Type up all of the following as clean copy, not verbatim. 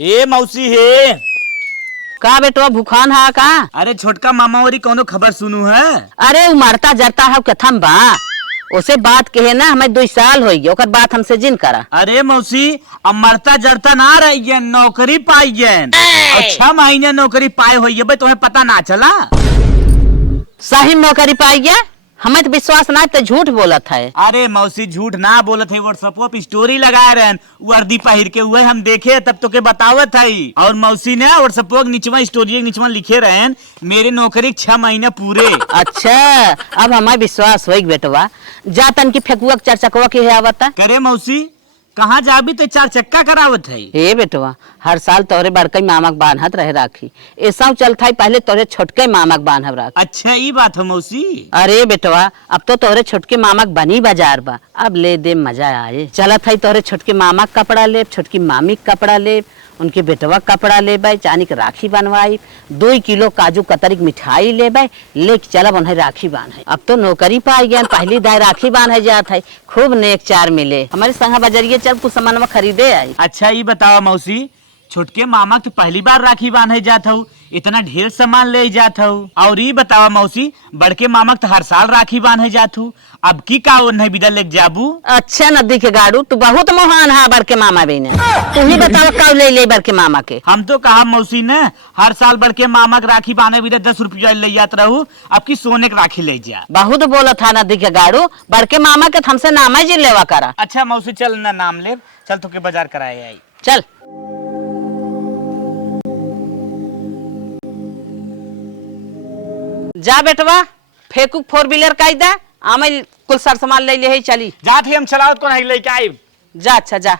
ए मौसी हे का बेटवा भूखान हा का? अरे छोटका मामा वरी कौनो खबर सुनू है? अरे मरता जरता है कथम बा उसे बात कहे ना हमें 2 साल हो गए ओकर बात हमसे जिन करा। अरे मौसी अब मरता जरता ना रही नौकरी पाई और 6 महीने नौकरी पाए हुई है तुम्हें पता ना चला? सही नौकरी पाई गया हमें तो विश्वास ना तो झूठ बोलत है। अरे मौसी झूठ ना बोलत है व्हाट्सएप पे स्टोरी लगाए रहन वर्दी पहिर के हुए हम देखे तब तो के बतावत है। और मौसी ने व्हाट्सएप पे नीचवा स्टोरी के नीचवा लिखे रहन मेरे नौकरी 6 महीने पूरे। अच्छा अब हमें विश्वास हो बेटवा जा तन की फेकुआ चार चकवा के है आवता करे मौसी कहाँ जाबी तो 4 चक्का करावत है। हे बेटवा हर साल तोरे बड़कई मामक बांधत रहे राखी ऐसा चलता पहले तोरे छोटके मामक बांधब राखी। अच्छा ये बात है मौसी। अरे बेटवा अब तो तोरे छोटके मामक बनी बाजार बा अब ले दे मजा आए चलत है तोरे छोटके मामक कपड़ा ले छोटकी मामी कपड़ा ले उनके बेटवा कपड़ा ले बाई चानी के राखी बनवाई 2 किलो काजू कतरी मिठाई ले बाई लेके चलब उन्हें राखी बांधे। अब तो नौकरी पाई गया पहली दाई राखी बांधे जात है खूब नेक चार मिले हमारे संग बजरिए चल कुछ सामान में खरीदे आई। अच्छा ये बताओ मौसी छोटके मामा तो पहली बार राखी बांधे जात हूँ इतना ढेर सामान ले जात हूँ और ये बतावा मौसी बड़के मामा तो हर साल राखी बांधे जात हूँ अब की का नहीं बिदा ले जाबू? अच्छा नदी के गाड़ू तू बहुत महान है बड़के मामा भी ने तू ही बताओ कब ले ले बड़के मामा के? हम तो कहा मौसी ने हर साल बड़के मामा के राखी बांधे भी 10 रुपया ले जात रहू अब की सोने के राखी ले जा। बहुत बोला था नदी के गाड़ू बड़के मामा के हमसे नाम जी लेवा करा। अच्छा मौसी चल ना नाम ले चल तो के बाजार कराए आई चल जा बेटवा फेंकू 4 व्हीलर कायदा आमे कुल सर सामान ले ले चली जात ही हम चलाओ को नहीं लेके आई जा। अच्छा जा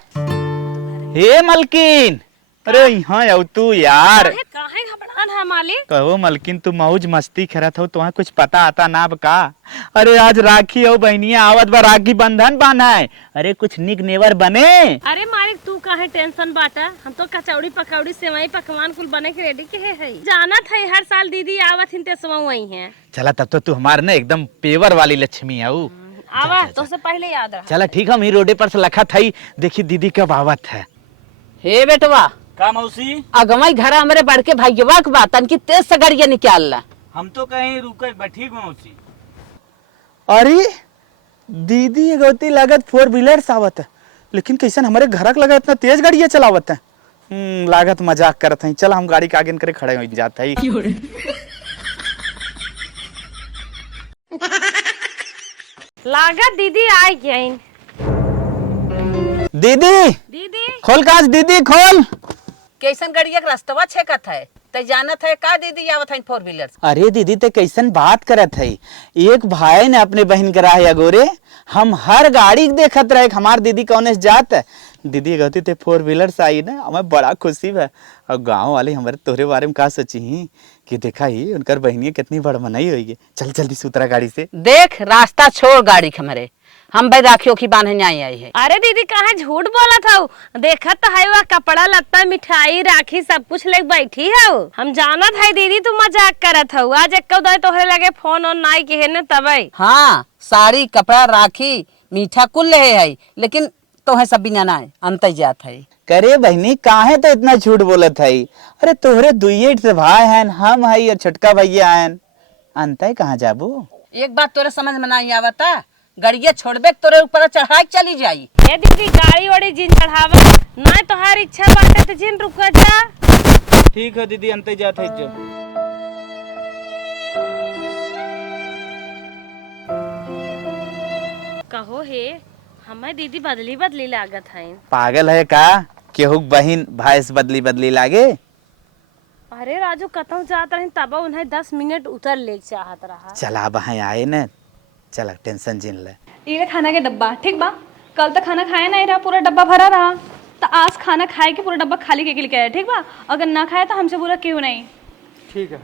हे मलकिन अरे यहाँ आओ तू यार काहे घबरान है मालिक? कहो मलकिन तू मौज मस्ती करत हो तुम्हें कुछ पता आता ना का? अरे आज राखी हो बहनिया आवत बा राखी बंधन बांधा है अरे कुछ निक नेवर बने। अरे मालिक तू काहे टेंशन बाटा हम तो कचौड़ी पकौड़ी सेवई पकवान कुल बने के रेडी के है जाना था हर साल दीदी आवत हिन ते समय वही है। चला तब तो तू हमारे ना एकदम पेवर वाली लक्ष्मी है आवा तो से पहले याद रहा। चला ठीक है रोडे पर से लखा था देखी दीदी कब आवत है। हे बेटवा का मौसी अगमई घर हमारे बड़के भाईवा के बात तन की तेज से गड़िया निकाल ला हम तो कहीं रुके बैठी मौसी। अरे दीदी एगोती लागत 4 व्हीलर आवत है लेकिन कैसन हमारे घरक लगा इतना तेज गाड़ियां चलावत है। लागत मजाक करत है चल हम गाड़ी के आगे करे खड़े हो जात है। लागत दीदी आई गई। दीदी दीदी खोल काज दीदी खोल। कैसन गड़िया के रास्तवा छेकत है ते जानत है का दीदी आवत है 4 व्हीलर। अरे दीदी ते कैसन बात करत है एक भाई ने अपने बहन करा है अगोरे हम हर गाड़ी देखत रहे हमार दीदी कौन से जात है दीदी गति ते 4 व्हीलर से आई ना हमें बड़ा खुशी है। और गांव वाले हमारे तोरे बारे में का सोची ही कि देखा ही उनकर बहनिया कितनी बड़ मनाई हुई है। चल जल्दी सुतरा गाड़ी से देख रास्ता छोड़ गाड़ी के हमारे हम भाई राखियों की बांधने आई है। अरे दीदी कहाँ झूठ बोला था देखत तो है वह कपड़ा लत्ता मिठाई राखी सब कुछ लेके बैठी है हम जानत है दीदी तू मजाक करत हो आज एक तोहरे लगे फोन और नाई के है न तबे। हाँ साड़ी कपड़ा राखी मीठा कुल ले है लेकिन तो है सब बिना ना अंत जात है। करे बहनी काहे तो इतना झूठ बोलत है अरे तोहरे 2 भाई हैं हम है और छोटका भैया हैं अंत कहाँ जाबू? एक बात तोरे समझ में नहीं आवता गड़िया छोड़बे तोरे ऊपर चढ़ा चली जाई। ए दीदी गाड़ी वाड़ी जिन चढ़ावा ना तोहार इच्छा बाटे तो जिन रुक जा। ठीक है दीदी अंत जात है जो कहो हे हमें दीदी बदली बदली लागत है। पागल है का केहू बहन भाई से बदली बदली लागे? अरे राजू कतौ जात रही तब उन्हें 10 मिनट उतर ले चाहत रहा। चला बहाय आए न चला टेंशन जिन ले। ये खाना के डब्बा ठीक बा कल तक खाना खाया नहीं रहा पूरा डब्बा भरा रहा तो आज खाना खाए के पूरा डब्बा खाली के लेके आया ठीक बा अगर ना खाया तो हमसे पूरा क्यों नहीं। ठीक है।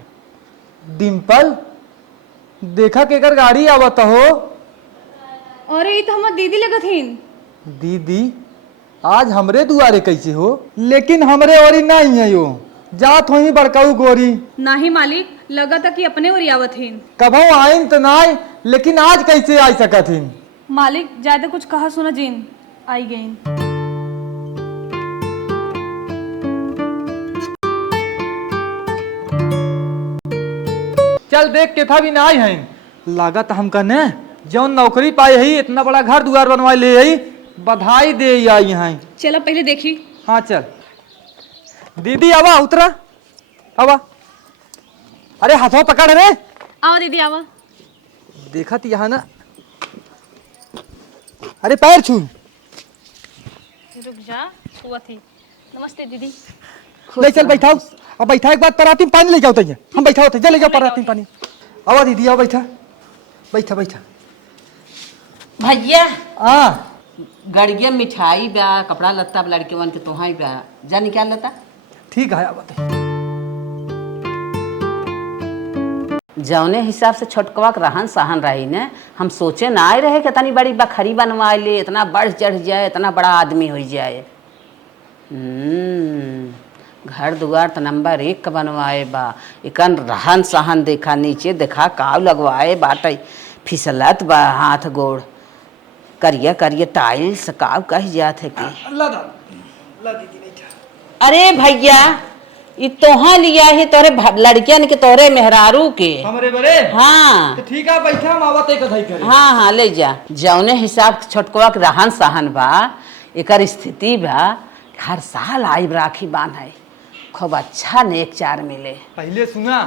डिम्पल देखा केकर गाड़ी आवत हो? अरे ये तो हमार दीदी लगत हिन। दीदी आज हमरे दुआरे कैसे हो? लेकिन हमरे ओरी नहीं है यो जात हो ही बड़काऊ गोरी। नाही मालिक लगा था कि अपने ओरी आवत हिन। कभो आइन तो नाई लेकिन आज कैसे आ सकत हिन? मालिक ज्यादा कुछ कहा सुना जिन आई गईन। चल देख के था भी ना आई हैं लागत हम कहने जौन नौकरी पाई है इतना बड़ा घर दुआर बनवा ले आई बधाई दे आई हैं। चलो पहले देखी। हाँ चल दीदी आवा उतरा आवा। अरे हाथों पकड़ रे। आओ दीदी आओ। देखा थी यहाँ ना। अरे पैर छू। रुक जा हुआ थी। नमस्ते दीदी। ले चल बैठाओ। अब बैठा एक बात पराती में पानी ले जाओ तैयार हम बैठा होते ले जाओ पराती में पानी। आवा दीदी आओ बैठा बैठा बैठा। भैया हाँ गड़िया मिठाई बा कपड़ा लत्ता लड़के वन के तोहाई बा जा निकाल लेता। ठीक है आवा। जौने हिसाब से छोटकवा के रहन सहन रही ने हम सोचे ना आए रहे कि तनी बड़ी बखरी बनवा ले इतना बढ़ चढ़ जाए इतना बड़ा आदमी हो जाए। घर दुआर तो नंबर 1 का बनवाए बा इकन रहन सहन देखा नीचे देखा काव लगवाए बाटे फिसलत बा हाथ गोड़ करिया करिया टाइल्स काव कह जात है कि अरे भैया ये तोहा लिया है तोरे लड़कियन के तोरे मेहरारू के हमरे बड़े। हाँ तो ठीक है बैठा हम आवत एक कथाई करे। हाँ हाँ ले जा जौने हिसाब से छोटकवा के रहन सहन बा एकर स्थिति बा हर साल आई राखी बांधे खूब अच्छा नेक चार मिले। पहले सुना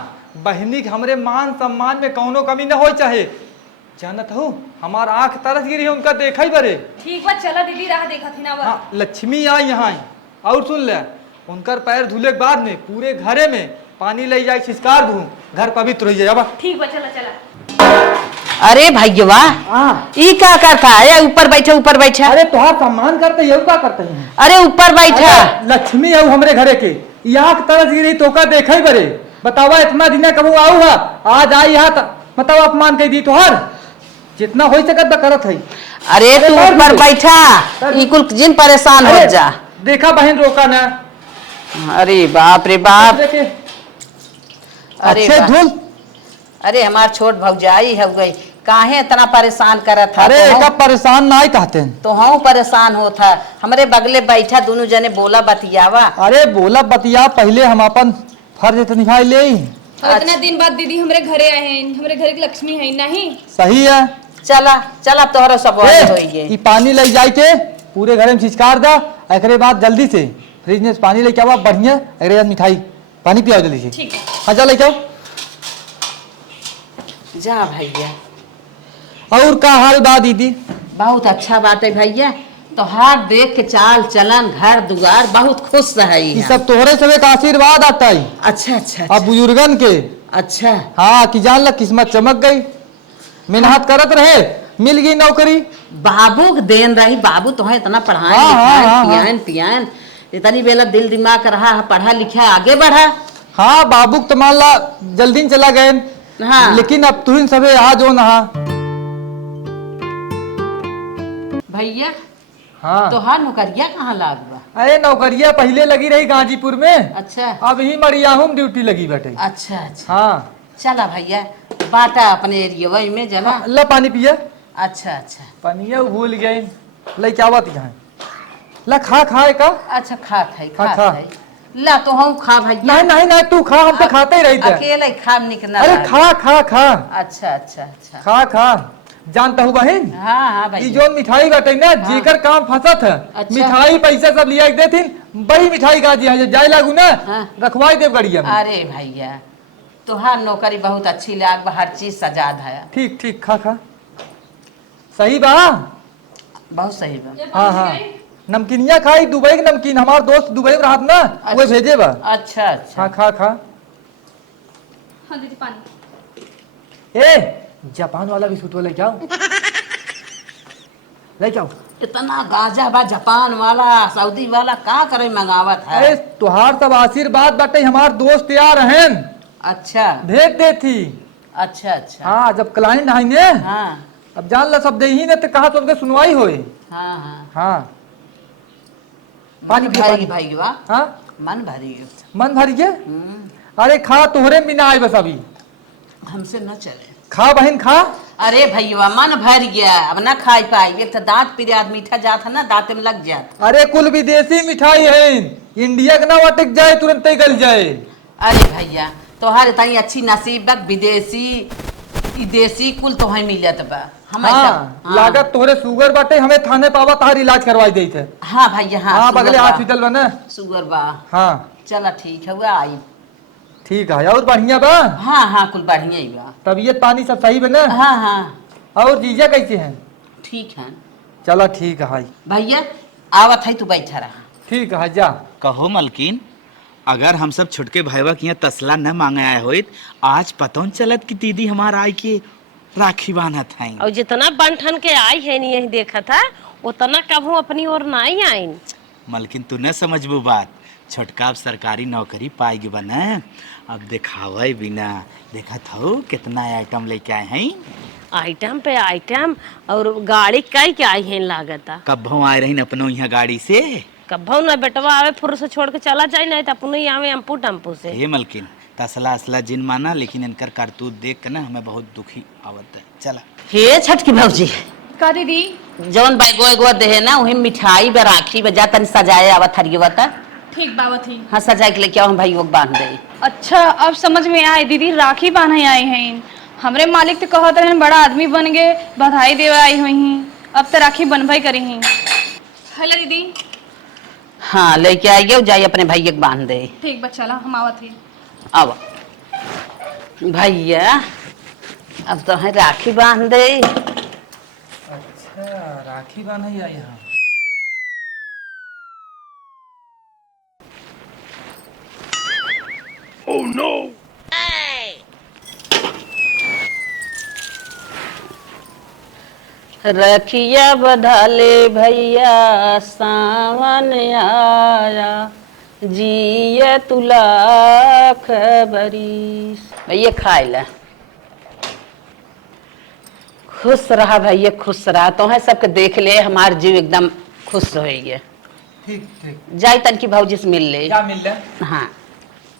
बहनी के हमरे मान सम्मान में कौनो कमी न हो चाहे जानत हो हमार आंख तरस गिरी है उनका देखा ही बरे। ठीक बा चला दीदी राह देखा थी ना। हाँ लक्ष्मी आई यहाँ और सुन ले उनकर पैर धुले के बाद में पूरे घरे में पानी ले जाए छिसकार दूं घर पवित्र हो जाए। ठीक बा चला चला। अरे भैया ई क्या करता है ऊपर बैठा। अरे तुहार सम्मान करते ये क्या करते हैं। अरे ऊपर बैठा लक्ष्मी है हमरे घरे के यहाँ तरस गिरी तो का देखा ही बरे बतावा इतना दिन कबू आऊ है आज आई यहाँ बताओ अपमान कह दी तुहार जितना हो सकत करत है। अरे तू ऊपर बैठा ई कुल जिन परेशान हो जा। देखा बहन रोका ना। अरे बाप रे बाप। अच्छे धुल। अरे हमार छोट भौजाई है गई काहे इतना परेशान करत था। अरे कब परेशान ना ही कहते हैं तो हम परेशान होता हमरे बगले बैठा दोनों जने बोला बतियावा। अरे बोला बतिया पहले हम अपन फर्ज तो निभाई ले। इतना दिन बाद दीदी हमारे घरे आए हैं हमारे घर की लक्ष्मी है नहीं। सही है चला चला तोहरा सब ये पानी ले जाए के पूरे घर में छिचकार दा एकरे बाद जल्दी से फ्रिज में पानी लेके आओ बढ़िया एकरे बाद मिठाई पानी पियाओ जल्दी से। ठीक है। हाँ जा लेके आओ। जा भैया। और का हाल बा दीदी। बहुत अच्छा बात है भैया तोहार देख के चाल चलन घर दुआर बहुत खुश रही ये सब तोहरे सब का आशीर्वाद आता है। अच्छा अच्छा अब बुजुर्गन के। अच्छा हाँ कि जान ला किस्मत चमक गई मेहनत करत रहे मिल गई नौकरी। बाबू के देन रही बाबू तुम्हें इतना पढ़ाए हाँ, पियान पियान इतनी बेला दिल दिमाग रहा पढ़ा लिखा आगे बढ़ा। हाँ बाबू तो मान ला जल्दी चला गए। हाँ लेकिन अब तुम सबे आ जो नहा। भैया हाँ तोहार नौकरिया कहाँ लाग बा। अरे नौकरिया पहले लगी रही गाजीपुर में अच्छा अब ही मरियाहू में ड्यूटी लगी बैठे। अच्छा अच्छा हाँ चला भैया बाटा अपने एरिया में जना। ला पानी पिया। अच्छा अच्छा पानिया भूल गए लेके आवत यहाँ ला खा खाए का। अच्छा खात है हाँ, खात खा। है ला तो हम खा भैया। नहीं नहीं नहीं तू खा हम तो खाते ही रही थे। अकेले खा निकलना। अरे खा खा खा अच्छा अच्छा अच्छा खा खा जानता हूँ बहन हाँ हाँ ये भैया जो मिठाई बाटे ना जेकर काम फंसत है अच्छा। मिठाई पैसा सब लिया के देथिन बड़ी मिठाई का जी जाए लागू ना हाँ। रखवाई देव गड़िया में। अरे भैया तुहार नौकरी बहुत अच्छी लाग हर चीज सजाद है। ठीक ठीक खा खा सही बा। बहुत सही बा। हाँ हाँ नमकीनिया खाई दुबई के नमकीन हमार दोस्त दुबई में रहत ना वो भेजे बा। अच्छा अच्छा हाँ खा खा। हाँ दीदी पानी। ए जापान वाला बिस्कुट लेके आओ लेके आओ। इतना गाजा बा जापान वाला सऊदी वाला का करे मंगावत है। अरे तुहार सब आशीर्वाद बाटे हमार दोस्त यार हैं अच्छा भेज दे थी। अच्छा अच्छा हाँ जब क्लाइंट आएंगे हाँ अब जान ला सब दे ही ने तो कहा तो उनके सुनवाई होए। हाँ हाँ हाँ मन पानी पिया, भरी पानी। भैया हाँ मन भरी मन भर गए। अरे खा तोहरे बिना आए बस अभी हमसे न चले। खा बहन खा। अरे भैया मन भर गया अब ना खाई पाई एक तो दांत पिरियाद मीठा जात है ना दांत में लग जात। अरे कुल विदेशी मिठाई है इंडिया का ना अटक जाए तुरंत ही गल जाए। अरे भैया तोहार इतनी अच्छी नसीब बा, विदेशी ई देसी कुल तोहे मिलत बा। हम हाँ, लागत तोहरे शुगर बाटे, हमें थाने पावा तहार इलाज करवाई देई थे। हाँ भैया हाँ, हाँ शुगर बगले बा, हॉस्पिटल बा ना। शुगर बा। हाँ चला ठीक है, हुआ आई। ठीक है, और बढ़िया बा? हाँ हाँ कुल बढ़िया ही बा। तबीयत पानी सब सही बा ना? हाँ हाँ और जीजा कैसे हैं? ठीक है चला ठीक है भाई। भैया, आवत है तू बैठा रहा। ठीक है जा। कहो मलकिन, अगर हम सब छुटके भाईवा के यहाँ तसला न मांगे आए होइत, आज पता न चलत कि दीदी हमारा आई के राखी बांधत हैं। और जितना बन ठन के आई है नहीं यही देखा था, उतना कभू अपनी ओर नहीं आइन। मलकिन तू न समझबू बात, छोटका अब सरकारी नौकरी पाएगी बना, अब दिखावे बिना देखत हो कितना आइटम लेके आए हैं। आइटम पे आइटम, और गाड़ी कई के आई है लागता। कब आए रही अपनो यहाँ गाड़ी से। कभू ना बेटवा आवे फुर से छोड़ के चला जाए, नहीं तो अपने ही आवे अम्पू टम्पू से। हे मलकिन, तसला असला जिन माना, लेकिन इनकर करतूत देख के ना हमें बहुत दुखी आवत है। चला हे छटकी भौजी, का दीदी? जौन बैगो एगो दे ना वही मिठाई बा राखी बजा तन सजाए आवत हरियो बता। ठीक बाबा थी। हाँ सजा के लेके आओ, हम भाई वो बांध दे। अच्छा अब समझ में आए, दीदी राखी बांधे आए हैं। हमरे मालिक तो कहत रहे बड़ा आदमी बन गए, बधाई देवे आई हुई हैं, अब तो राखी बनवाई करी हैं। हेलो दीदी। हाँ लेके आइए, जाइए अपने भैया के बांध दे। ठीक बा, चला हम आवत ही। अब भैया अब तो है राखी बांध दे। अच्छा राखी बांधे आई यहाँ। रखिया बधाले भैया सावन आया, जिया तुला खबरी। भैया खाए ला, खुश रहा भैया खुश रहा, तो है सबके देख ले हमार जीव एकदम खुश हो गया। ठीक ठीक जाई तन की भौजी से मिल ले। क्या मिल ले? हाँ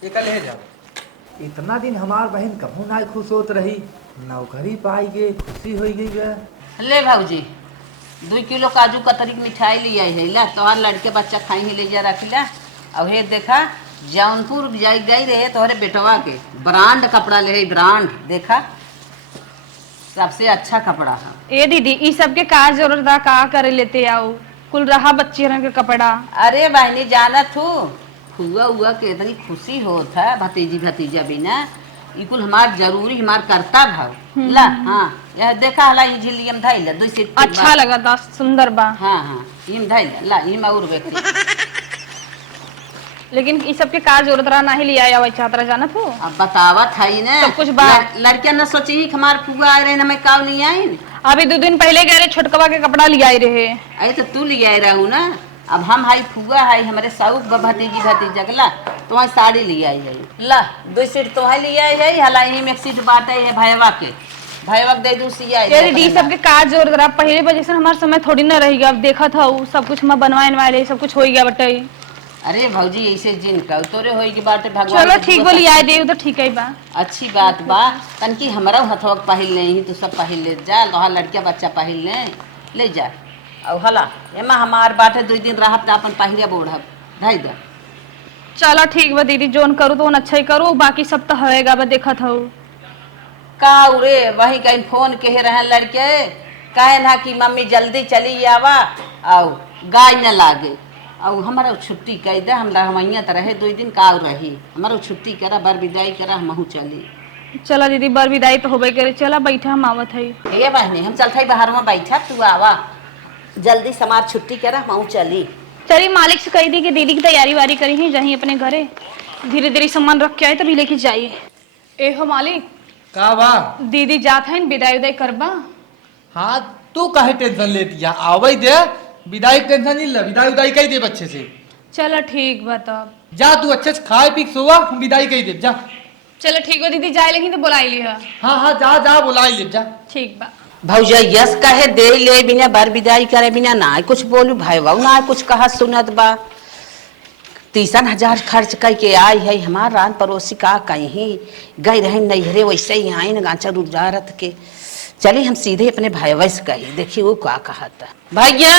एक ले जाओ। इतना दिन हमार बहन कभू ना खुश होत रही, नौकरी पाई गई, खुशी हो गई बा। ले भाऊजी 2 किलो काजू कतरी की मिठाई ले आई है, ला तोहार लड़के बच्चा खाई ही ले जा रखी ला। अब हे देखा जौनपुर जाई गई रहे तोहरे बेटवा के ब्रांड कपड़ा ले, ब्रांड देखा सबसे अच्छा कपड़ा है। ए दीदी ई सब के का जरूरत है, का करे लेते आओ, कुल रहा बच्चे के कपड़ा। अरे बहनी जानत हो हुआ हुआ के इतनी खुशी होत है, भतीजी भतीजा बिना ई कुल हमार जरूरी हमार कर्तव्य है। ला हाँ यह देखा हला ई झिल्लियम धाई ला 2 से अच्छा लगा था, सुंदर बा। हाँ हाँ इम धाई ला इम और बेकरी। लेकिन ई सब के का जरूरत रहा, नहीं लिया आवे चाहत रहा, जानत हो। अब बतावत है ना सब कुछ बा। लड़कियां न सोची ही कि हमार फुआ आ रहे हमें काव नहीं आई। अभी 2 दिन पहले कह रहे छोटकवा के कपड़ा लिया रहे। अरे तो तू ले आए रहू ना, अब हम हाई फुआ है हमारे साउक भतीजी भतीजा गला तुम्हारी साड़ी ले आई है। ला 2 सीट तुम्हारे लिए आई है, हला ही में 1 सीट बांटे है भैया के, भैया के दे दू सिया। ये दी सब के का जरूरत रहा, पहले वजह से हमारा समय थोड़ी ना रहेगा। अब देखा था सब कुछ मैं बनवाए वाले सब कुछ हो गया बटे। अरे भौजी ऐसे जिन का तोरे होई के बाटे भगवान। चलो ठीक बोली आए दे, तो ठीक है बा। अच्छी बात बा, तनकी हमारा हथवक पहिल नहीं तू सब पहिल ले जा, लोहा लड़किया बच्चा पहिल ले जा। और हला एमा हमार बाटे 2 दिन रहत अपन पहिरे बोढ़ब ढाई दे। चलो ठीक बा दीदी, जोन करूँ तो अच्छा ही करूँ, बाकी सब तो होएगा बा। देखा था का रे वही कहीं फोन कहे रहे लड़के कहे ना कि मम्मी जल्दी चली आवा और गाय न लागे, और हमारा छुट्टी कह दे, हमरा हमैया तो रहे 2 दिन का रही, हमारा छुट्टी करा बर विदाई करा हमहू चली। चला दीदी बर विदाई तो होबे करे, चला बैठा हम आवत है। ये बहनी हम चलते ही बाहर में बैठा, तू आवा जल्दी समार छुट्टी करा हमहू चली। चली मालिक से कह दी कि दीदी की तैयारी वारी करी है, जहीं अपने घरे धीरे धीरे सामान रख के आए तभी लेके जाइए। ए हो मालिक का बा? दीदी जात है विदाई उदाई करबा। हाँ तू काहे टेंशन लेती है, आवई दे, विदाई टेंशन नहीं ले, विदाई उदाई कही दे बच्चे से। चलो ठीक बा तब। जा तू अच्छे से खाए पी के सोवा, हम विदाई कही दे जा। चलो ठीक हो दीदी, जाए लेकिन तो बुलाई लिया। हाँ हाँ जा जा बुला ले जा। ठीक बा। भौजा यस कहे दे ले बिना बर विदाई करे बिना ना कुछ बोलू, भाई बाबू ना कुछ कहा सुनत बा। 30,000 खर्च करके आई है, हमार रान पड़ोसी का कहीं गई रहे नैहरे वैसे ही आई न गांचा रुजारत के। चलिए हम सीधे अपने भाई से कही, देखिए वो क्या कहा था। भैया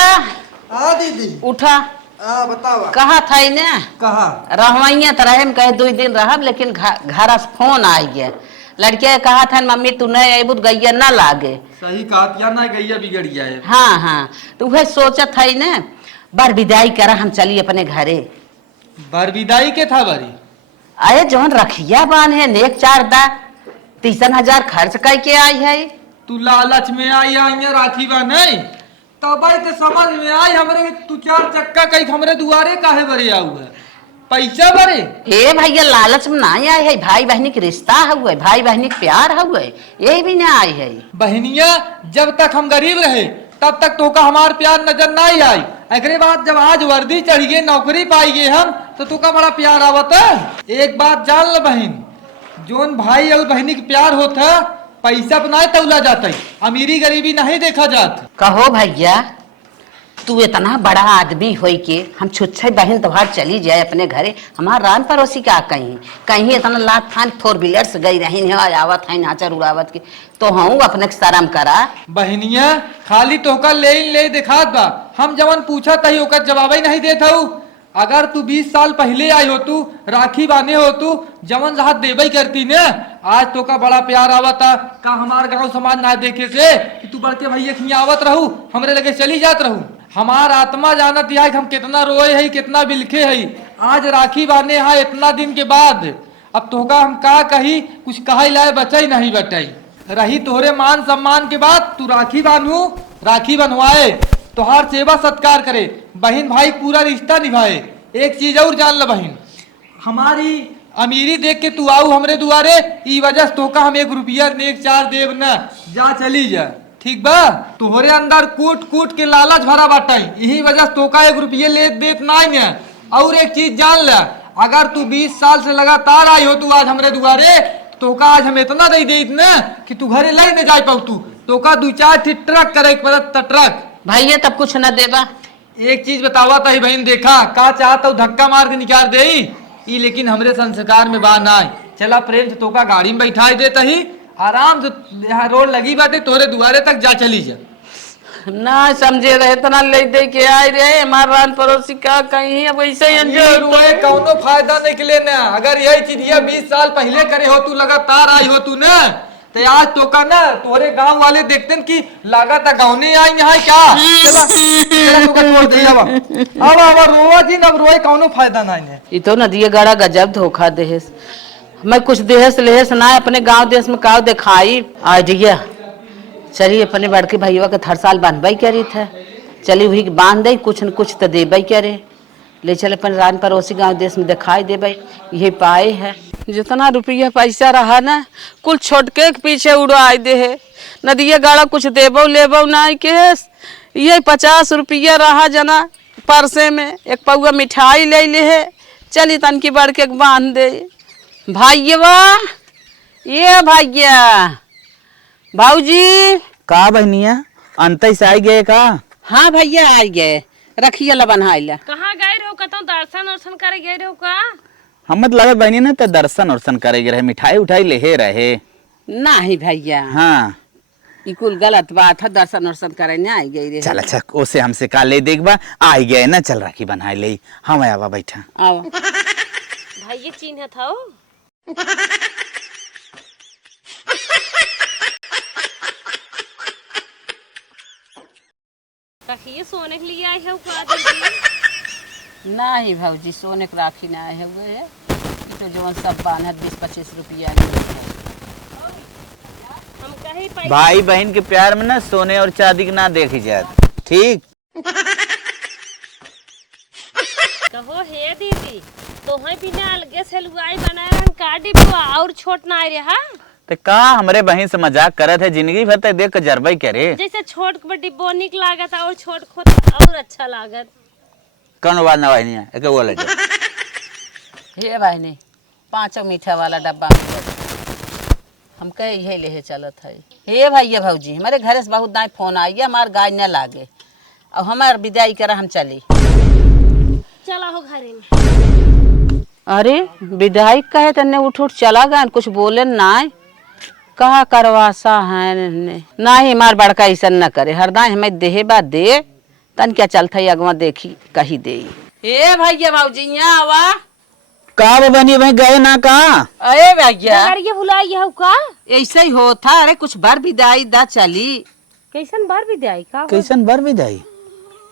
हाँ दीदी उठा बतावा कहा था ने कहा रहवैया तो रहे कहे 2 दिन रहब, लेकिन घर से फोन आ गया। लड़के कहा था मम्मी तू नहीं अबू गैया ना लागे। सही कहा या ना गैया बिगड़ गया है। हाँ हाँ, तो वह सोचत है ने बर विदाई करा हम चली अपने घरे। बर विदाई के था बारी अरे जौन रखिया बान है नेक 4 दा 30,000 खर्च करके आई है। तू लालच में आई राखी बा नहीं तब तो समझ में आई हमरे तू 4 चक्का कई हमरे दुआरे काहे बरे आऊ है पैसा बरे। ए भैया लालच में ना आई है, भाई बहनी के रिश्ता हुए, भाई बहनी के प्यार हुए, ये भी ना आई है। बहनिया जब तक हम गरीब रहे तब तक तो का हमार प्यार नजर ना ही आई। अगले बात जब आज वर्दी चढ़ गए नौकरी पाई गए हम तो का बड़ा प्यार आवत है। एक बात जान ल बहन, जोन भाई और बहनी के प्यार होता पैसा पर नहीं तौला जाता, अमीरी गरीबी नहीं देखा जाता। कहो भैया तू इतना बड़ा आदमी होई के हम छुच्छे बहन त्योहार चली जाए अपने घरे, हमार रान पड़ोसी का कहीं कहीं इतना लात थान 4 व्हीलर से गई रही है आवत है नाचर उड़ावत के, तो हूँ अपने शर्म करा। बहनिया खाली तोहका ले दिखात बा, हम जवन पूछा तही ओकर जवाब ही नहीं देता हूँ। अगर तू 20 साल पहले आई हो तू राखी बांधे हो तू जवन राहत देबई करती ने, आज तो का बड़ा प्यार आवता का हमार गांव समाज ना देखे से कि तू बड़के भैया खिया आवत रहू हमरे लगे चली जात रहू। हमार आत्मा जानत है कि हम कितना रोए है कितना बिलखे है। आज राखी बांधे है इतना दिन के बाद, अब तोहका हम का कही कुछ कहा लाए बचाई नहीं बटाई रही तोहरे मान सम्मान के बाद तू राखी बांधू राखी बनवाए तोहार सेवा सत्कार करे बहन भाई पूरा रिश्ता निभाए। एक चीज और जान ल बहन, हमारी अमीरी देख के तू आऊ हमरे दुआरे ई वजह से तोका हम 1 रुपया नेक 4 देव न जा चली जा ठीक बा। तोहरे अंदर कूट कूट के लालच भरा बाटाई यही वजह से तोका 1 रुपये ले देत नहीं है। और एक चीज जान ल, अगर तू 20 साल से लगातार आई हो तू आज हमरे दुआरे तोका आज हम इतना दे देत न कि तू घरे ले न जा पाऊ तू तोका 2-4 ट्रक करे पड़त ट्रक। भैया तब कुछ न देबा। एक चीज बतावा था बहन देखा का चाहता धक्का मार के निकाल दे ई, लेकिन हमरे संस्कार में बात ना चला प्रेम से तोका गाड़ी में बैठा देता ही आराम से यहाँ रोड लगी बाटे तोरे दुआरे तक जा चली जा। ना समझे रहे इतना ले दे के आए रे हमार रान पड़ोसी का कहीं अब ऐसे ही रोए कौनो फायदा निकले ना। अगर यही चीज 20 साल पहले करे हो तू लगातार आई हो तू ना तो आज तो का ना तोरे गांव वाले देखते कि लागत गाँव ने आई यहाँ क्या चला चला तोका छोड़ दे अब रोवा जी अब रोए कौनो फायदा नहीं है। ये तो नदिया गड़ा गजब धोखा देहस, मैं कुछ देहस लेहस ना अपने गांव देश में काव दिखाई आइडिया चली अपने बड़के भैया के हर साल बांधबई करी था, चली वही बांध दे कुछ न कुछ तो देबई करे, ले चल अपन रान पड़ोसी गांव देश में दिखाई देबई यही पाए है। जितना रुपया पैसा रहा ना कुल छोटके के पीछे उड़ाई दे है, नदिया गाड़ा कुछ देबो लेबो नहीं के ये 50 रुपया रहा जना परसे में 1 पौआ मिठाई ले है, चली तन की बढ़ के बांध दे। भाइया ये भैया भाऊजी का बहनिया अंत से आई गए का? हाँ भैया आ गए रखिए ला बनाइला। कहाँ गए रहो कतो दर्शन वर्शन करे गए रहो का? हम मत लगे बहनी ना तो दर्शन वर्शन करेगे रहे मिठाई उठाई ले रहे। नहीं भैया हाँ इकुल गलत बात है, दर्शन वर्शन करे ना आई गई रे। चल अच्छा ओसे हमसे का ले देखबा आई गए ना चल राखी बनाए ले हम आवा बैठा आओ भाई ये चिन्ह था रखिए सोने के लिए आए हो का दीदी? नहीं भाजी सोने के राखी ना आए हुए है, तो जो सब बांधत 20-25 रुपया हम कहीं पैसा भाई बहन के प्यार में ना सोने और चांदी की ना देखी जाती ठीक। कहो हे दीदी तो है बिना अलगे से लुगाई बनाए रहन का डिब्बा और छोट ना रे हा तो का हमरे बहन से मजाक करत है जिंदगी भर तक देख के जरबई करे। जैसे छोट के डिब्बो निक लागत और छोट खोत और अच्छा लागत। कौन बात ना भाई एक वो ले जा हे भाई नहीं 5 मीठा वाला डब्बा हम कहे यही ले चलत है। हे भैया भौजी हमारे घर से बहुत दाई फोन आई हमार गाय न लागे और हमार विदाई करा हम चली। चला हो घरे में। अरे विदाई कहे तन्ने उठ उठ चला गए कुछ बोले ना कहा करवासा है नहीं मार बड़का ऐसा न करे हरदा हमें देहे बा दे तन क्या चलता अगवा देखी कही दे ए भैया भौजिया आवा। का बनी भाई गए ना का? अरे भैया ये भुलाई है का ऐसे ही होता। अरे कुछ बार विदाई दा चली। कैसन बार भी दे का कैसन बर विदाई?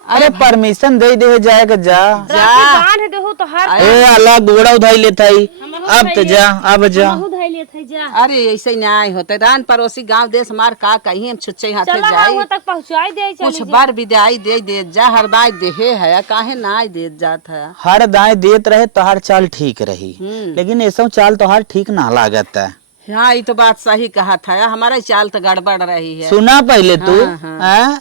अरे परमिशन दे जाए के जा। राखी बांध है देखो तो हर ए अल्लाह गोड़ा उधाई लेता ही। अब तो जा, अब जा। धै ले थे जा अरे ऐसे नहीं होते। रान पड़ोसी गांव देश हमार का कहीं हम छुच्चे हाथे चला जाई। वहां तक पहुंचाई दे कुछ बार विदाई दे जा। हर बार देहे है काहे ना दे जात है। हर दाएं देत रहे तो हर चाल ठीक रही, लेकिन ऐसा चाल तो हर ठीक ना लागत है। हाँ ये तो बात सही कहा था। हमारा चाल तो गड़बड़ रही है। सुना पहले तू हाँ।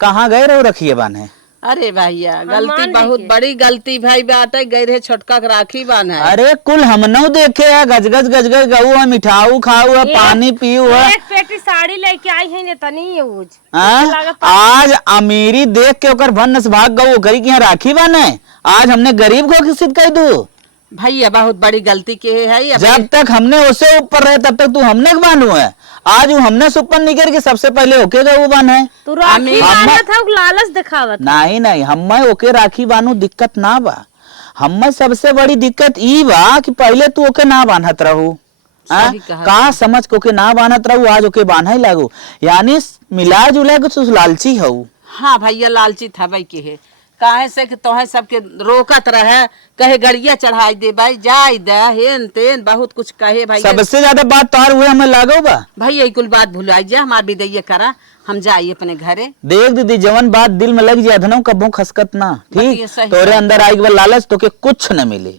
कहाँ गए रहो रखिए बाने? अरे भैया गलती बहुत बड़ी गलती भाई बाटे गई रहे छोटका के राखी बांध है। अरे कुल हमनौ देखे है, गजगज गजगज गऊ है, मिठाऊ खाऊ है, पानी पीऊ है। एक पेटी साड़ी लेके आई है ने तनी यूज आज अमीरी देख के ओकर भन से भाग गऊ करी कि यहाँ राखी बाने। आज हमने गरीब को किसित कह दू भैया बहुत बड़ी गलती के है। जब तक हमने उसे ऊपर रहे तब तक तू हमने बानू है। आज वो हमने से ऊपर निकल के सबसे पहले ओके गऊ बान है। तू राखी बांधा था लालच दिखावत। नहीं नहीं हमें ओके राखी बानू दिक्कत ना बा। हमें सबसे बड़ी दिक्कत ई बा कि पहले तू ओके ना बांधत रहू। का समझ को के ना बांधत रहू, आज ओके बांधा ही लागू। यानी मिला जुला के तू लालची हऊ। हाँ भैया लालची था भाई के है। काहे से कि तोहे सबके रोकत रहे कहे गड़िया चढ़ाई दे भाई जाई दे हेन तेन बहुत कुछ कहे भाई। सबसे ज्यादा बात तोहर हुए हमें लागो बा। भैया कुल बात भुलाई जा हमार विदैया करा हम जाइए अपने घरे। देख दीदी जवन बात दिल में लग जाए धनो कबो खसकत ना। ठीक तोरे अंदर आई गए लालच तो के कुछ न मिले।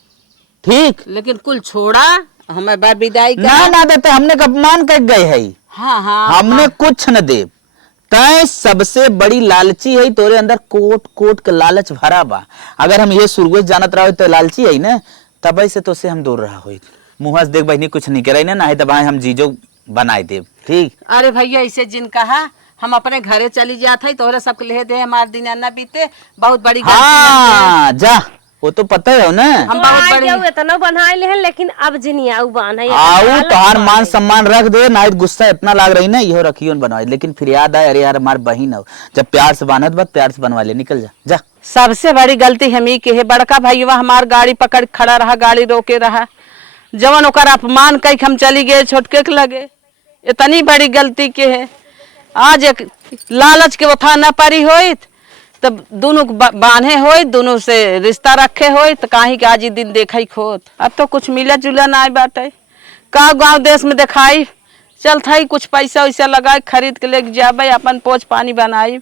ठीक लेकिन कुल छोड़ा हमें बार विदाई ना ना देते हमने अपमान कर गए है। हाँ हाँ हमने कुछ न दे। तय सबसे बड़ी लालची है तोरे अंदर कोट कोट के लालच भरा बा। अगर हम ये सुरगुज जानत रहो तो लालची है ना तब से तो से हम दूर रहा हुई। मुँह देख बहनी कुछ नहीं करे ना तो भाई हम जीजो बनाए दे। ठीक अरे भैया ऐसे जिन कहा हम अपने घरे चली जाते है तोहरे सबके ले दे हमारे दिन न बीते बहुत बड़ी हाँ जा वो तो पता है ना। हम बहुत बड़ी इतना बनाए ले लेकिन अब जिनिया बांध है आऊ तोहार मान सम्मान रख दे ना। गुस्सा इतना लाग रही ना इहो रखियो बनवाए। लेकिन फिर याद आए अरे यार हमार बहन हो जब प्यार से बांधत बात प्यार से बनवा ले। निकल जा जा। सबसे बड़ी गलती हम ही के है। बड़का भैया हमार गाड़ी पकड़ खड़ा रहा गाड़ी रोके रहा जवन ओकर अपमान कई हम चली गए छोटके के लगे। इतनी बड़ी गलती के है। आज एक लालच के वफा न पारी होइत तब दोनों बांधे होइत दोनों से रिश्ता रखे होइत कहीं के आज ही दिन देखा खोत। अब तो कुछ मिला जुला ना बाटे का गांव देश में दिखाई चल था कुछ पैसा वैसा लगाए खरीद के लेके जाबे अपन पोछ पानी बनाई।